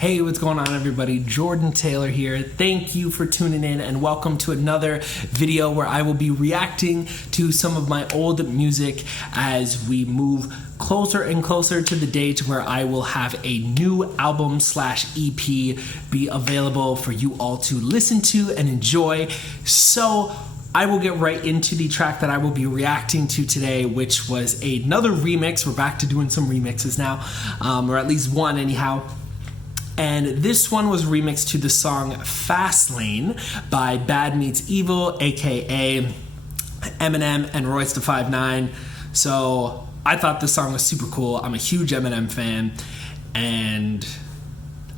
Hey, what's going on, everybody? Jordan Taylor here. Thank you for tuning in and welcome to another video where I will be reacting to some of my old music as we move closer and closer to the date where I will have a new album/EP be available for you all to listen to and enjoy. So I will get right into the track that I will be reacting to today, which was another remix. We're back to doing some remixes now, or at least one anyhow. And this one was remixed to the song Fast Lane by Bad Meets Evil, aka Eminem and Royce da 5'9". So I thought this song was super cool. I'm a huge Eminem fan, and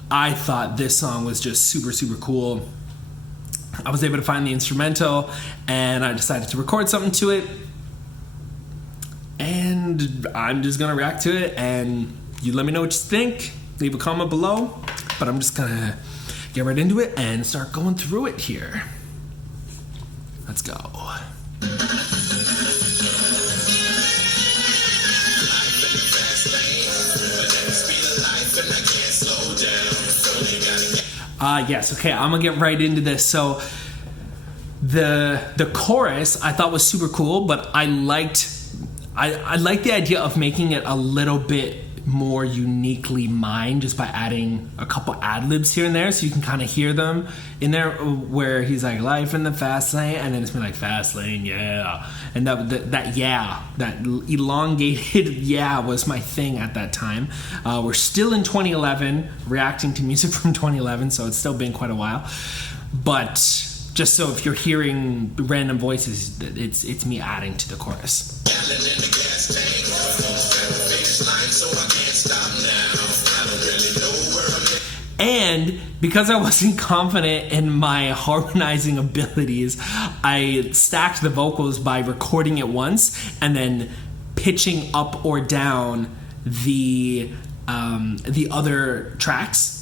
I thought this song was just super, super cool. I was able to find the instrumental, and I decided to record something to it, and I'm just gonna react to it, and you let me know what you think. Leave a comment below, but I'm just gonna get right into it and start going through it here. Let's go. Yes, okay, I'm gonna get right into this. So the chorus I thought was super cool, but I liked the idea of making it a little bit more uniquely mine just by adding a couple ad-libs here and there, so you can kind of hear them in there, where he's like, life in the fast lane, and then it's been like, fast lane, yeah. And that elongated yeah was my thing at that time. We're still in 2011, reacting to music from 2011, so it's still been quite a while. But just so if you're hearing random voices, it's me adding to the chorus. And because I wasn't confident in my harmonizing abilities, I stacked the vocals by recording it once and then pitching up or down the other tracks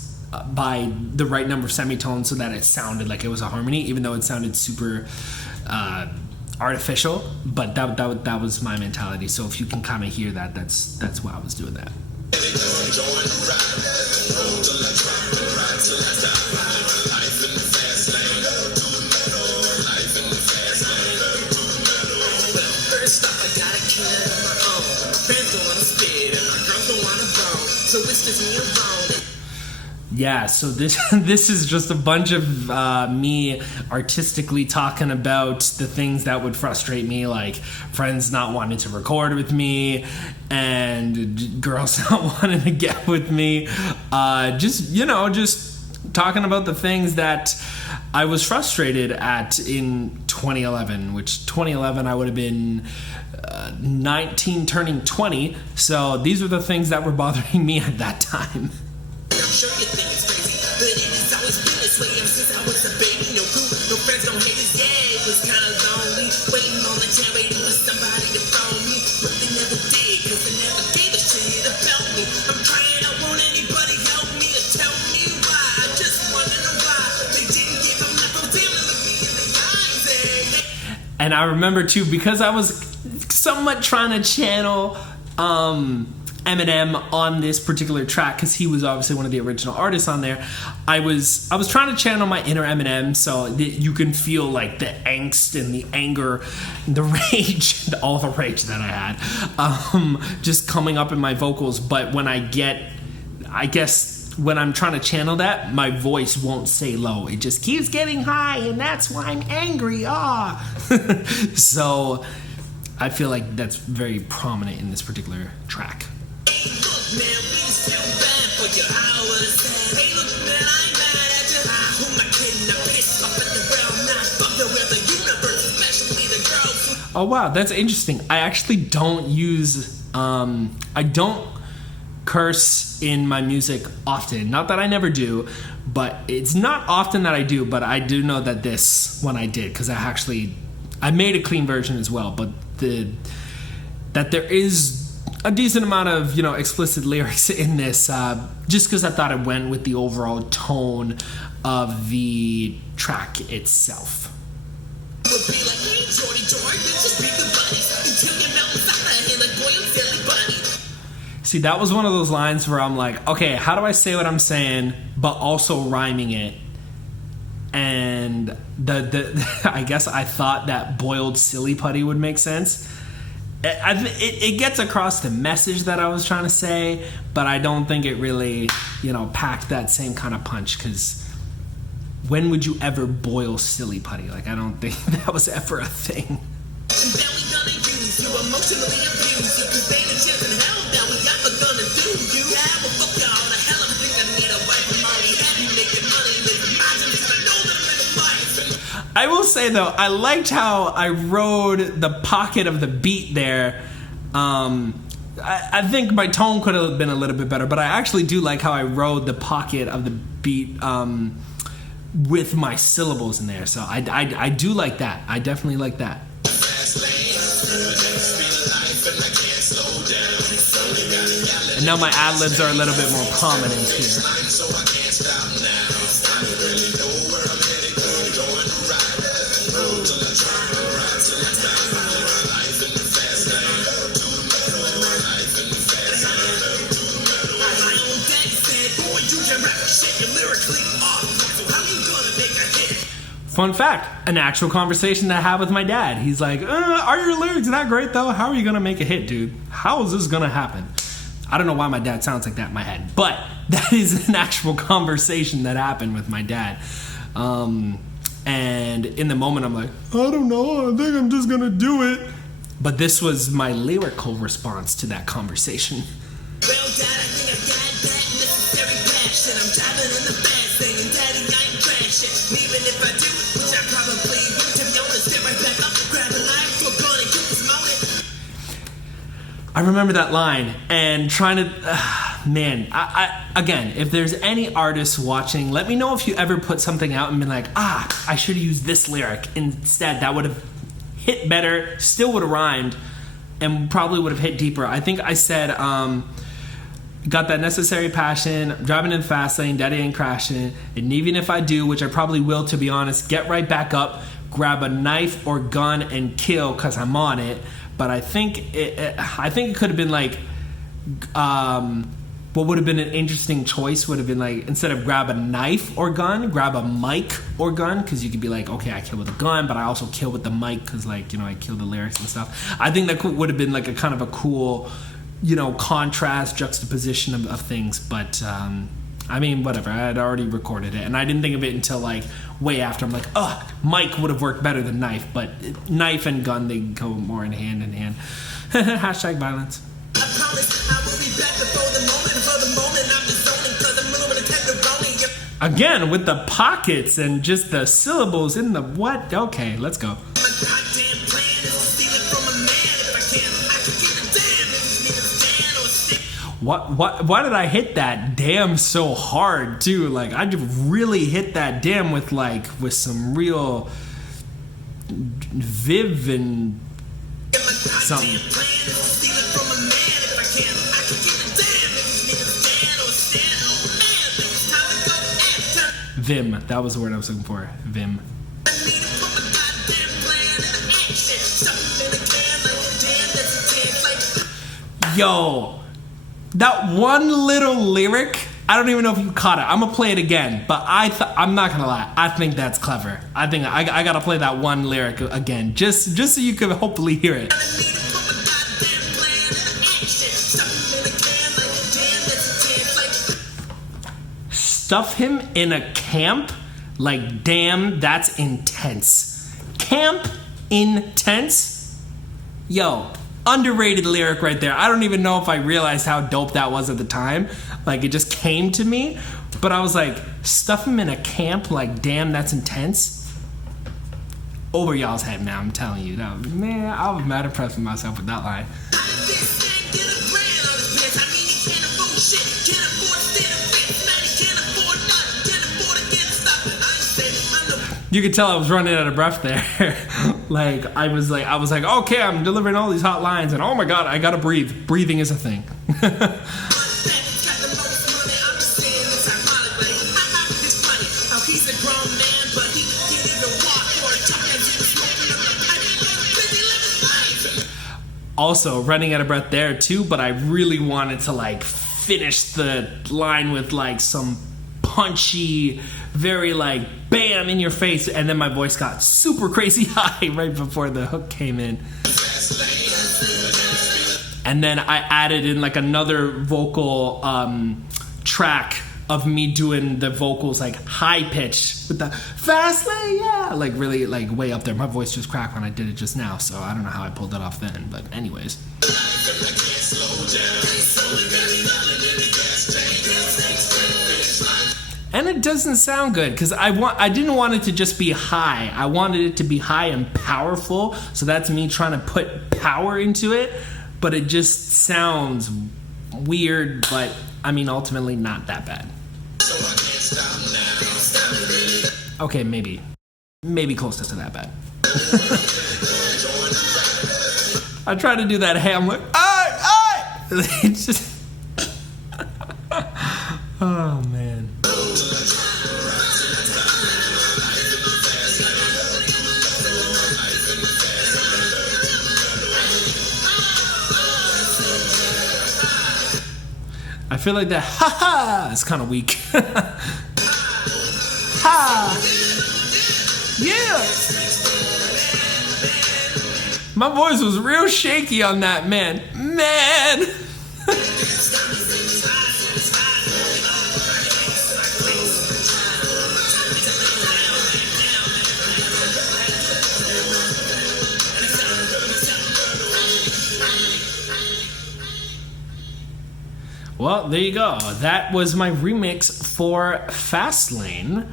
by the right number of semitones so that it sounded like it was a harmony, even though it sounded super artificial. But that was my mentality. So if you can kind of hear that, that's why I was doing that. Yeah, so this is just a bunch of me artistically talking about the things that would frustrate me, like friends not wanting to record with me and girls not wanting to get with me. Just talking about the things that I was frustrated at in 2011, which 2011 I would have been 19 turning 20. So these were the things that were bothering me at that time. I'm sure you think it's crazy, but it has always been this way ever since I was a baby. No crew, no friends, no haters, yeah, it was kind of lonely, waiting on the jam, waiting for somebody to throw me, but they never did, cause they never gave a shit about me. I'm trying, I want anybody help me or tell me why. I just wanna know why they didn't give them nothing, damn, look me in the eyes, eh? And I remember too, because I was somewhat trying to channel Eminem on this particular track, because he was obviously one of the original artists on there. I was trying to channel my inner Eminem, so that you can feel like the angst and the anger, the rage, all the rage that I had, just coming up in my vocals. But when I guess when I'm trying to channel that, my voice won't stay low. It just keeps getting high, and that's why I'm angry. So I feel like that's very prominent in this particular track. Oh wow, that's interesting. I actually don't use I don't curse in my music often. Not that I never do, but it's not often that I do, but I do know that this one I did, because I made a clean version as well, but that there is a decent amount of, explicit lyrics in this, just because I thought it went with the overall tone of the track itself. See, that was one of those lines where I'm like, okay, how do I say what I'm saying, but also rhyming it? And I guess I thought that boiled silly putty would make sense. It gets across the message that I was trying to say, but I don't think it really, packed that same kind of punch, because when would you ever boil silly putty? Like, I don't think that was ever a thing. I will say, though, I liked how I rode the pocket of the beat there. I think my tone could have been a little bit better, but I actually do like how I rode the pocket of the beat with my syllables in there. So I do like that. I definitely like that. And now my ad-libs are a little bit more prominent here. Fun fact, an actual conversation that I had with my dad. He's like, are your lyrics that great, though? How are you going to make a hit, dude? How is this going to happen? I don't know why my dad sounds like that in my head, but that is an actual conversation that happened with my dad. And in the moment, I'm like, I don't know. I think I'm just going to do it. But this was my lyrical response to that conversation. Well, Dad, I think I got that necessary passion. I'm diving in the fast thing, and Daddy, I ain't crashing. Even if I do, which I probably would, to be honest, step right back up, grab a knife, for gun, and keep this mounted. I remember that line and trying to, man, I again, if there's any artists watching, let me know if you ever put something out and been like, I should have used this lyric instead. That would have hit better, still would have rhymed, and probably would have hit deeper. I think I said, got that necessary passion, driving in the fast lane, daddy ain't crashing, and even if I do, which I probably will, to be honest, get right back up, grab a knife or gun and kill, because I'm on it. But I think it could have been like, what would have been an interesting choice would have been like, instead of grab a knife or gun, grab a mic or gun, because you could be like, okay, I kill with a gun, but I also kill with the mic because, like, I kill the lyrics and stuff. I think that would have been like a kind of a cool, contrast, juxtaposition of things. But I mean, whatever. I had already recorded it, and I didn't think of it until like way after. I'm like, mic would have worked better than knife, but knife and gun, they go more in hand. Hashtag violence. I promise I will be back before the moment I'm just zoning, 'cause I'm moving to tenderoni. Again, with the pockets and just the syllables in the what? Okay, let's go. My goddamn plan is to steal it from a man. If I can, I can get a damn if this nigga's stand or stick. Why did I hit that damn so hard too? Like, I just really hit that damn with some real viv and something. Vim, that was the word I was looking for. Vim. Yo, that one little lyric, I don't even know if you caught it. I'm gonna play it again, but I'm not gonna lie, I think that's clever. I think I gotta play that one lyric again, just so you can hopefully hear it. Stuff him in a camp? Like, damn, that's intense. Camp intense? Yo, underrated lyric right there. I don't even know if I realized how dope that was at the time. Like, it just came to me. But I was like, stuff him in a camp? Like, damn, that's intense? Over y'all's head, man, I'm telling you. Man, I was mad impressed with myself with that line. You could tell I was running out of breath there. I was like, okay, I'm delivering all these hot lines, and oh my god, I gotta breathe. Breathing is a thing. also running out of breath there too, but I really wanted to like finish the line with like some punchy, very like bam in your face, and then my voice got super crazy high right before the hook came in. And then I added in like another vocal track of me doing the vocals like high pitch with the fast lane, yeah, like really like way up there. My voice just cracked when I did it just now, so I don't know how I pulled it off then, but anyways. And it doesn't sound good because I didn't want it to just be high. I wanted it to be high and powerful, so that's me trying to put power into it, but it just sounds weird, but I mean ultimately not that bad. Okay, maybe close to that bad. I try to do that hey, I'm like, aye! It's just oh man. I feel like that ha-ha is kind of weak. Ha! Yeah! My voice was real shaky on that, man. Man! Well, there you go. That was my remix for Fastlane.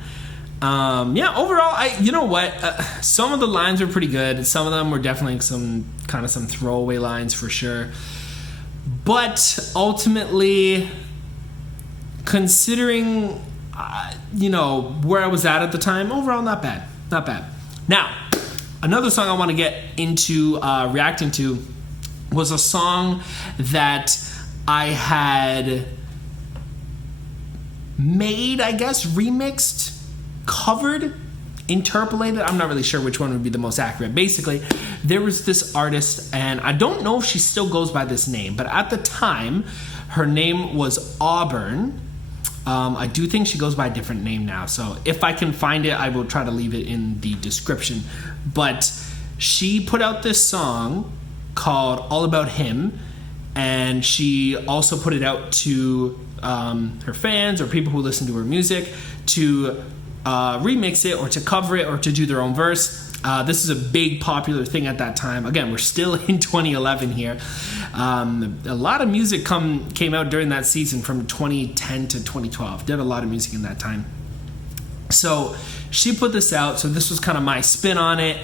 Yeah, overall, you know what? Some of the lines were pretty good. Some of them were definitely some throwaway lines for sure. But ultimately, considering, where I was at the time, overall, not bad. Not bad. Now, another song I want to get into reacting to was a song that I had made, I guess, remixed, covered, interpolated. I'm not really sure which one would be the most accurate. Basically, there was this artist, and I don't know if she still goes by this name, but at the time, her name was Auburn. I do think she goes by a different name now, so if I can find it, I will try to leave it in the description. But she put out this song called All About Him, and she also put it out to her fans or people who listen to her music to remix it or to cover it or to do their own verse. This is a big popular thing at that time. Again, we're still in 2011 here. A lot of music came out during that season from 2010 to 2012. Did a lot of music in that time. So she put this out. So this was kind of my spin on it.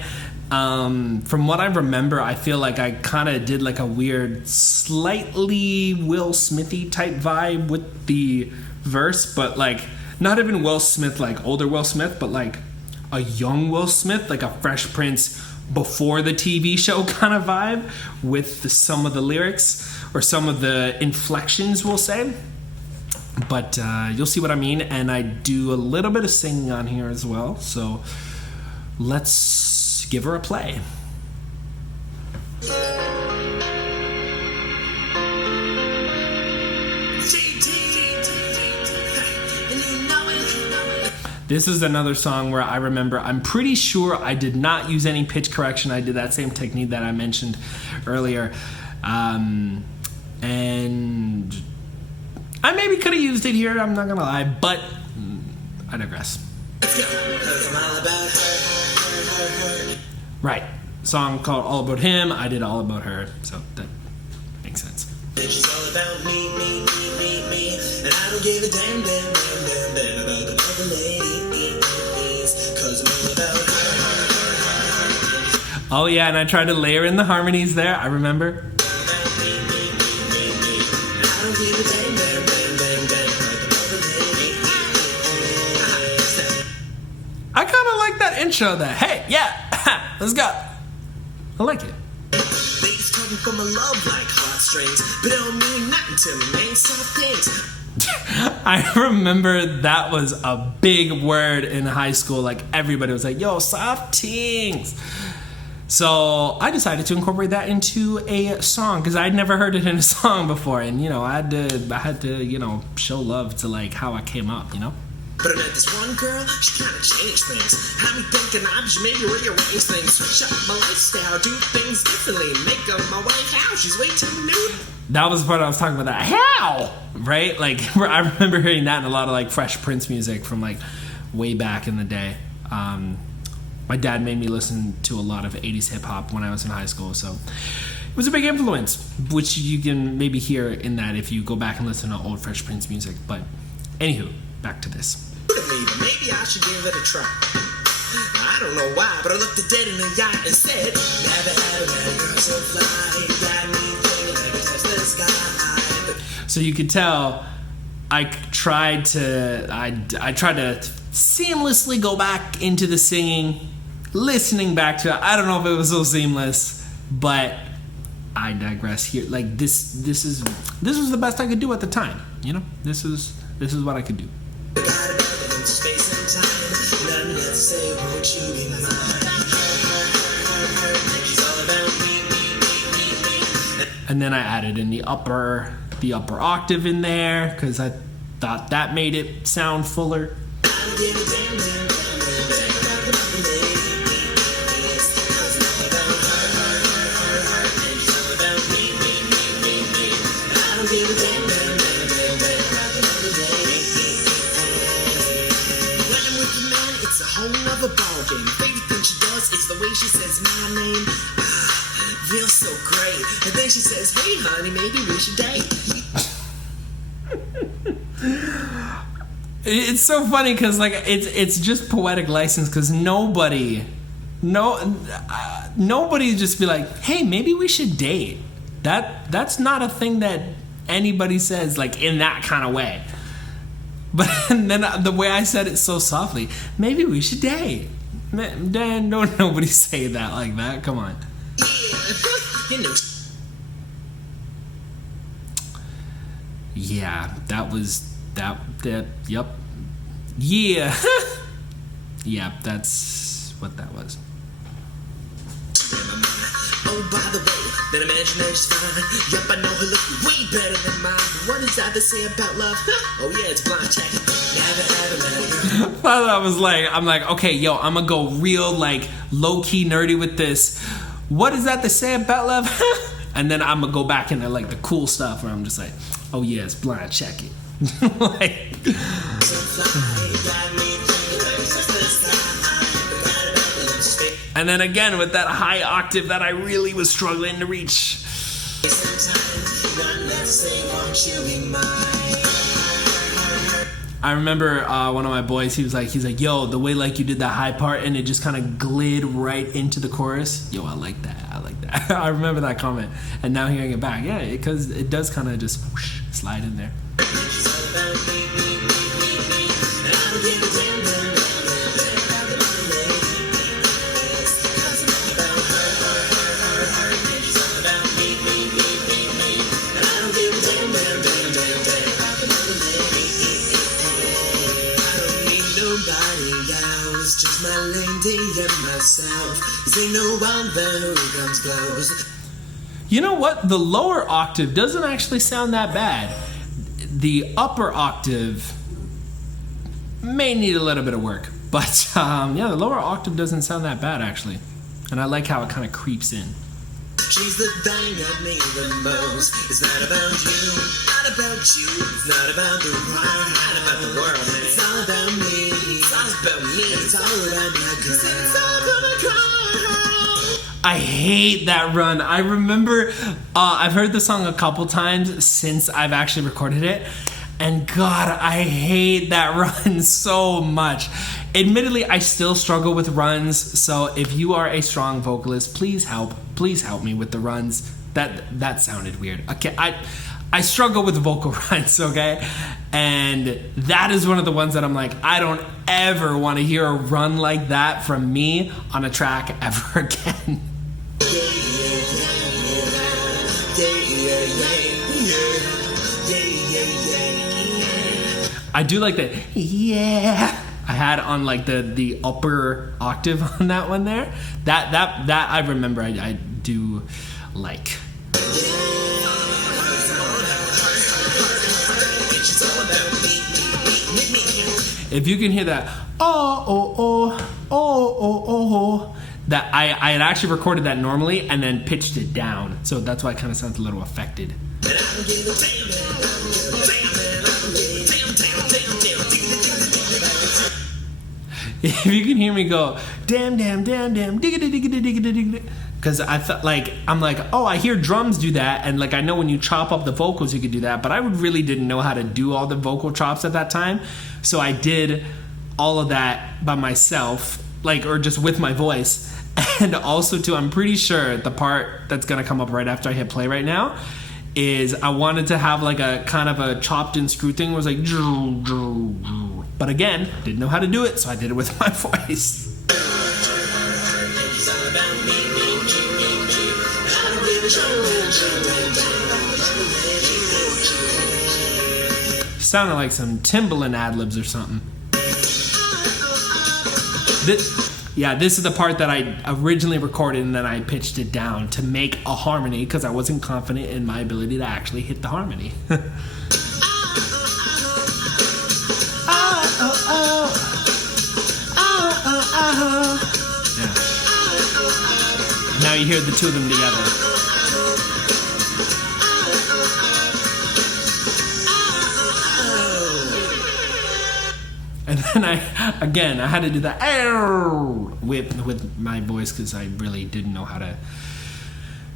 From what I remember, I feel like I kind of did like a weird, slightly Will Smithy type vibe with the verse, but like not even Will Smith, like older Will Smith, but like a young Will Smith, like a Fresh Prince before the TV show kind of vibe with some of the lyrics or some of the inflections, we'll say. But you'll see what I mean, and I do a little bit of singing on here as well, so let's give her a play. This is another song where I remember, I'm pretty sure I did not use any pitch correction. I did that same technique that I mentioned earlier. And I maybe could have used it here, I'm not gonna lie, but I digress. Right. Song called All About Him. I did All About Her, so that makes sense. She's all about me, and I don't give a damn about the other ladies, 'cause I'm all about her. Oh yeah, and I tried to layer in the harmonies there, I remember. I kind of like that intro there. Hey, yeah, let's go. I like it. Ladies talking from a love like heartstrings, but it don't mean nothing to me, ain't soft things. I remember that was a big word in high school. Like everybody was like, yo, soft things. So I decided to incorporate that into a song because I'd never heard it in a song before, and I had to show love to like how I came up. But I met this one girl, she kinda changed things. Had me thinking I should maybe rearrange things. Switch up my lifestyle, do things differently. Make up my wife how, she's way too new. That was the part I was talking about, that how, right? Like, I remember hearing that in a lot of like Fresh Prince music from like way back in the day. My dad made me listen to a lot of 80s hip-hop when I was in high school, so it was a big influence, which you can maybe hear in that if you go back and listen to old Fresh Prince music. But anywho, back to this. Maybe I should give it a try. I don't know why, but I looked at dead in the eye and said, never had a man girl so fly, got me thinking like I touched the sky. So you could tell I tried to seamlessly go back into the singing, listening back to it. I don't know if it was so seamless, but I digress here. Like this was the best I could do at the time. This is what I could do. And then I added in the upper octave in there because I thought that made it sound fuller. It's the way she says my name. Feels so great. And then she says, hey honey, maybe we should date. It's so funny because like it's just poetic license because nobody just be like, hey, maybe we should date. That's not a thing that anybody says like in that kind of way. But and then the way I said it so softly, maybe we should date. Man, Dan, don't nobody say that like that. Come on. Yeah, that was that. Yep. Yeah. Yeah, that's what that was. Oh, by the way, that imagination's fine. Yep, I know her look way better than mine. What is that they say about love? Oh yeah, it's blind checking. I'm like, okay, yo, I'm gonna go real like low key nerdy with this. What is that they say about love? And then I'm gonna go back into like the cool stuff where I'm just like, oh yeah, it's blind checking. Like. And then again with that high octave that I really was struggling to reach. I remember one of my boys, he's like, yo, the way like you did that high part and it just kind of glid right into the chorus. Yo, I like that. I remember that comment. And now hearing it back, yeah, because it does kind of just whoosh, slide in there. You know what? The lower octave doesn't actually sound that bad. The upper octave may need a little bit of work. But yeah, the lower octave doesn't sound that bad actually. And I like how it kind of creeps in. She's the thing I need the most. It's not about you, not about you. It's not about the world, not about the world, man. It's all about me. It's all about me. It's all about my girl. It's all about my girl. I hate that run. I remember I've heard the song a couple times since I've actually recorded it. And God, I hate that run so much. Admittedly, I still struggle with runs. So if you are a strong vocalist, please help me with the runs. That sounded weird. Okay, I struggle with vocal runs, okay? And that is one of the ones that I'm like, I don't ever want to hear a run like that from me on a track ever again. I do like that. Yeah. I had on like the upper octave on that one there. That I remember I do like. If you can hear that, that I had actually recorded that normally and then pitched it down, so that's why it kind of sounds a little affected. If you can hear me go, damn, because I thought I'm like, oh, I hear drums do that, and like I know when you chop up the vocals you could do that, but I really didn't know how to do all the vocal chops at that time, so I did all of that by myself, or just with my voice. And also too, I'm pretty sure the part that's gonna come up right after I hit play right now is I wanted to have like a kind of a chopped and screw thing where it was like, but again, didn't know how to do it, so I did it with my voice. Sounded like some Timbaland ad-libs or something. This is the part that I originally recorded and then I pitched it down to make a harmony because I wasn't confident in my ability to actually hit the harmony. Yeah. Now you hear the two of them together. And then I had to do that with my voice because I really didn't know how to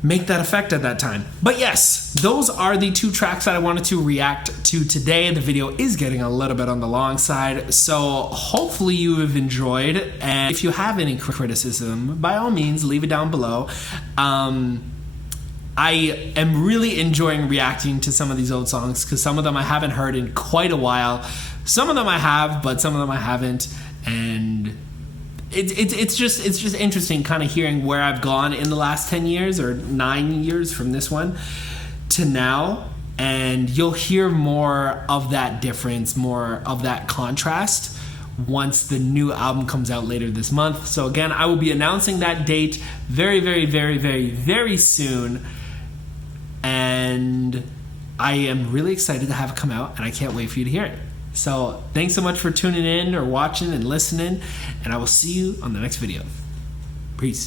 make that effect at that time. But yes, those are the two tracks that I wanted to react to today. The video is getting a little bit on the long side, so hopefully you have enjoyed. And if you have any criticism, by all means, leave it down below. I am really enjoying reacting to some of these old songs because some of them I haven't heard in quite a while. Some of them I have, but some of them I haven't, and it's just interesting kind of hearing where I've gone in the last 10 years or 9 years from this one to now, and you'll hear more of that difference, more of that contrast once the new album comes out later this month. So again, I will be announcing that date very, very, very, very, very soon, and I am really excited to have it come out, and I can't wait for you to hear it. So thanks so much for tuning in or watching and listening, and I will see you on the next video. Peace.